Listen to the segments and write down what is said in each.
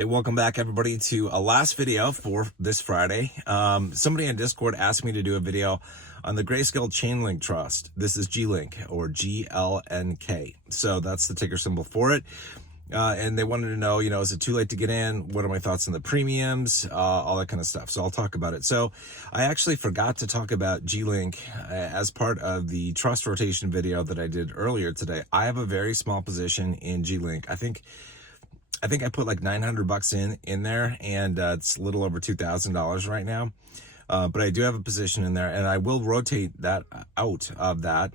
Hey, welcome back everybody to a last video for this Friday. Somebody on Discord asked me to do a video on the Grayscale Chainlink Trust. This is GLink or GLNK. So that's the ticker symbol for it. And they wanted to know, is it too late to get in? What are my thoughts on the premiums? All that kind of stuff. So I'll talk about it. So I actually forgot to talk about GLink as part of the trust rotation video that I did earlier today. I have a very small position in GLink. I think I put like 900 bucks in there, and it's a little over $2,000 right now. But I do have a position in there, and I will rotate that out of that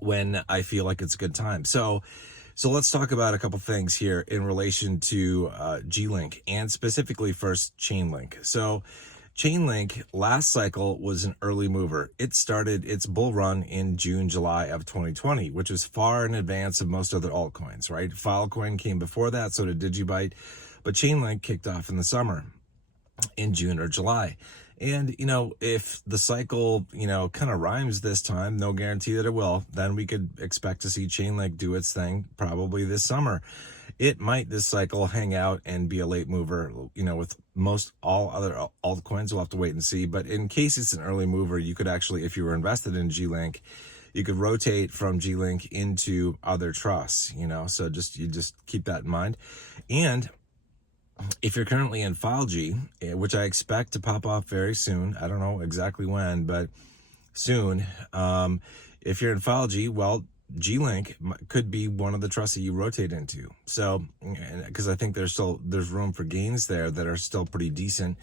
when I feel like it's a good time. So let's talk about a couple things here in relation to GLink, and specifically first Chainlink. So Chainlink last cycle was an early mover. It started its bull run in June, July of 2020, which was far in advance of most other altcoins, right? Filecoin came before that, so did Digibyte, but Chainlink kicked off in the summer in June or July. And, if the cycle, kind of rhymes this time, no guarantee that it will, then we could expect to see Chainlink do its thing probably this summer. It might this cycle hang out and be a late mover, with most all other altcoins. We'll have to wait and see. But in case it's an early mover, you could actually, if you were invested in GLink, you could rotate from GLink into other trusts, so you just keep that in mind. And if you're currently in FileG, which I expect to pop off very soon, I don't know exactly when, but soon, if you're in FileG, well, GLink could be one of the trusts that you rotate into. So, because I think there's room for gains there that are still pretty decent.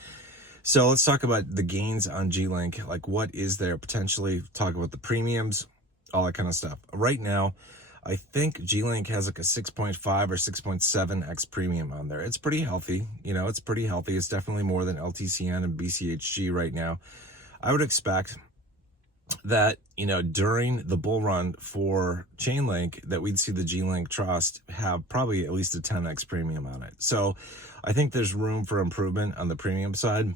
So let's talk about the gains on GLink. Like, what is there potentially? Talk about the premiums, all that kind of stuff. Right now, I think GLink has like a 6.5 or 6.7x premium on there. It's pretty healthy. It's pretty healthy. It's definitely more than LTCN and BCHG right now. I would expect that, during the bull run for Chainlink, that we'd see the GLink Trust have probably at least a 10x premium on it. So I think there's room for improvement on the premium side.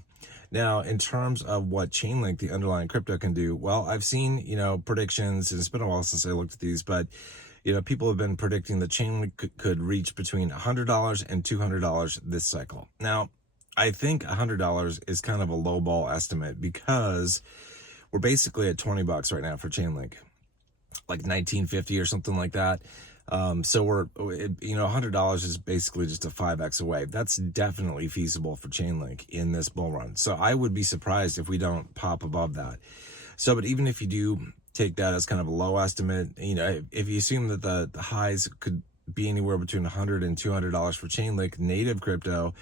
Now, in terms of what Chainlink, the underlying crypto, can do, well, I've seen, predictions, and it's been a while since I looked at these, but people have been predicting that Chainlink could reach between $100 and $200 this cycle. Now, I think $100 is kind of a lowball estimate, because we're basically at 20 bucks right now for Chainlink, like 1950 or something like that. So we're, $100 is basically just a 5x away. That's definitely feasible for Chainlink in this bull run. So I would be surprised if we don't pop above that. So, but even if you do take that as kind of a low estimate, if you assume that the highs could be anywhere between $100 and $200 for Chainlink native crypto,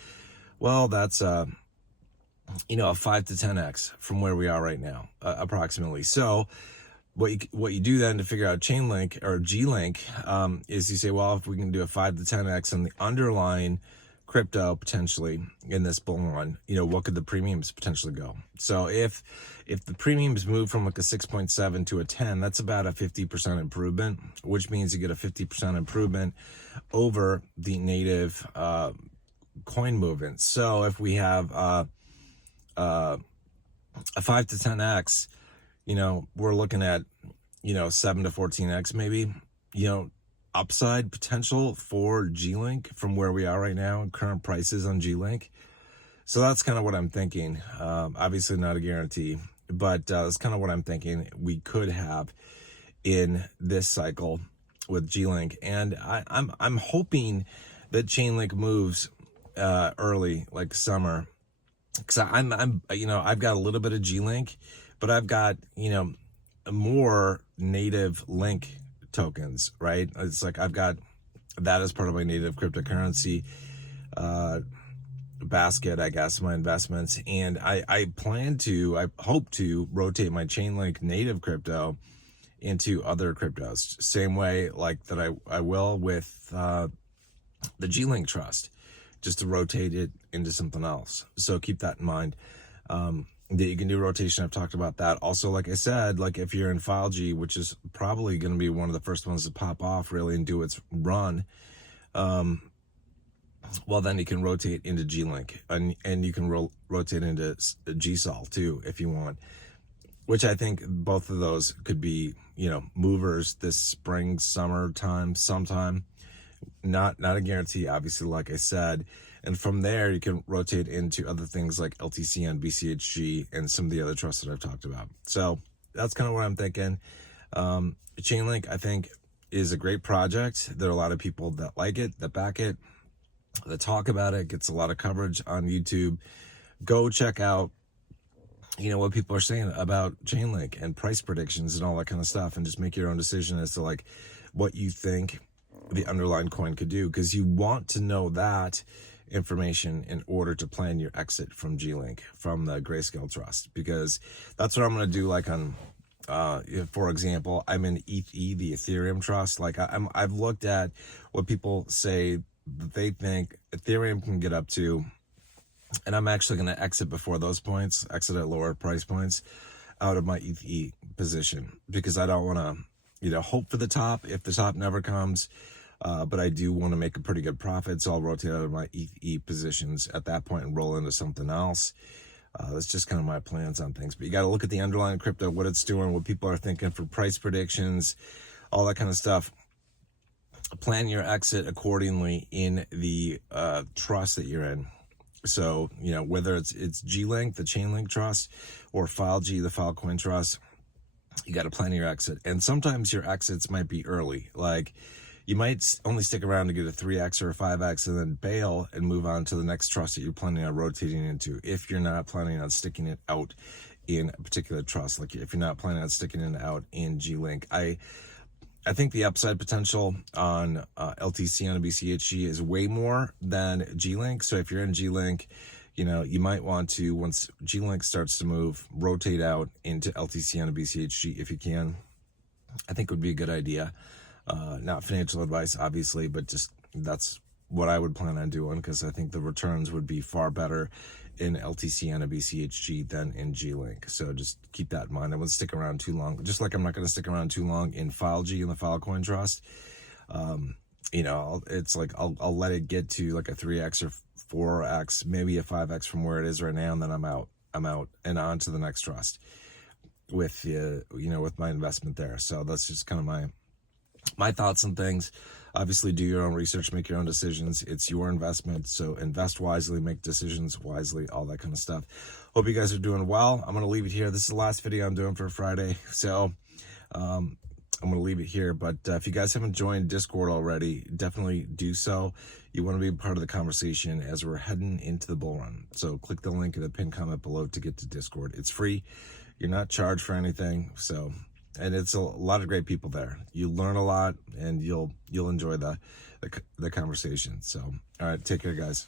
well, that's a 5 to 10x from where we are right now, approximately. So what you do then to figure out Chainlink or GLink is you say, well, if we can do a 5 to 10x on the underlying crypto potentially in this bull run, what could the premiums potentially go? So if the premiums move from like a 6.7 to a 10, that's about a 50% improvement, which means you get a 50% improvement over the native coin movement. So if we have a 5 to 10x, we're looking at 7 to 14x maybe, upside potential for GLink from where we are right now, current prices on GLink. So that's kind of what I'm thinking. Obviously not a guarantee, but that's kind of what I'm thinking we could have in this cycle with GLink. And I'm hoping that Chainlink moves early, like summer, because I've got a little bit of GLink, but I've got more native link tokens, right? It's like I've got that as part of my native cryptocurrency basket, I guess, my investments. And I hope to rotate my Chainlink native crypto into other cryptos, same way like that I will with the GLink Trust, just to rotate it into something else. So keep that in mind. That you can do rotation. I've talked about that. Also, like I said, like if you're in FileG, which is probably going to be one of the first ones to pop off really and do its run, well, then you can rotate into GLink, and you can rotate into GSOL too if you want, which I think both of those could be, movers this spring, summer time, sometime. Not a guarantee, obviously, like I said. And from there, you can rotate into other things like LTCN, BCHG, and some of the other trusts that I've talked about. So that's kind of what I'm thinking. Chainlink, I think, is a great project. There are a lot of people that like it, that back it, that talk about it, gets a lot of coverage on YouTube. Go check out, what people are saying about Chainlink and price predictions and all that kind of stuff, and just make your own decision as to like what you think the underlying coin could do, because you want to know that information in order to plan your exit from GLNK, from the Grayscale trust, because that's what I'm going to do. Like on for example, I'm in ETH, the Ethereum trust. Like I've looked at what people say that they think Ethereum can get up to, and I'm actually going to exit before those points, exit at lower price points out of my ETH position, because I don't want to, hope for the top if the top never comes. But I do want to make a pretty good profit, so I'll rotate out of my ETH positions at that point and roll into something else. That's just kind of my plans on things. But you got to look at the underlying crypto, what it's doing, what people are thinking for price predictions, all that kind of stuff. Plan your exit accordingly in the trust that you're in. So, whether it's GLNK, the Chainlink trust, or FileG, the Filecoin trust, you got to plan your exit. And sometimes your exits might be early. Like, you might only stick around to get a 3x or a 5x and then bail and move on to the next trust that you're planning on rotating into, if you're not planning on sticking it out in a particular trust. Like if you're not planning on sticking it out in GLNK. I think the upside potential on LTCN and BCHG is way more than GLNK. So if you're in GLNK, you might want to, once GLNK starts to move, rotate out into LTCN and BCHG if you can. I think it would be a good idea. Not financial advice, obviously, but just that's what I would plan on doing, because I think the returns would be far better in LTCN and BCHG than in GLNK. So just keep that in mind. I wouldn't stick around too long, just like I'm not going to stick around too long in FileG and the Filecoin trust. It's like I'll let it get to like a 3x or 4x, maybe a 5x from where it is right now, and then I'm out and on to the next trust with with my investment there. So that's just kind of my thoughts on things. Obviously, do your own research, make your own decisions. It's your investment, so invest wisely, make decisions wisely, all that kind of stuff. Hope you guys are doing well. I'm going to leave it here. This is the last video I'm doing for Friday, so I'm going to leave it here. But if you guys haven't joined Discord already, definitely do so. You want to be a part of the conversation as we're heading into the bull run. So click the link in the pinned comment below to get to Discord. It's free. You're not charged for anything, and it's a lot of great people there. You learn a lot, and you'll enjoy the conversation. So, all right, take care, guys.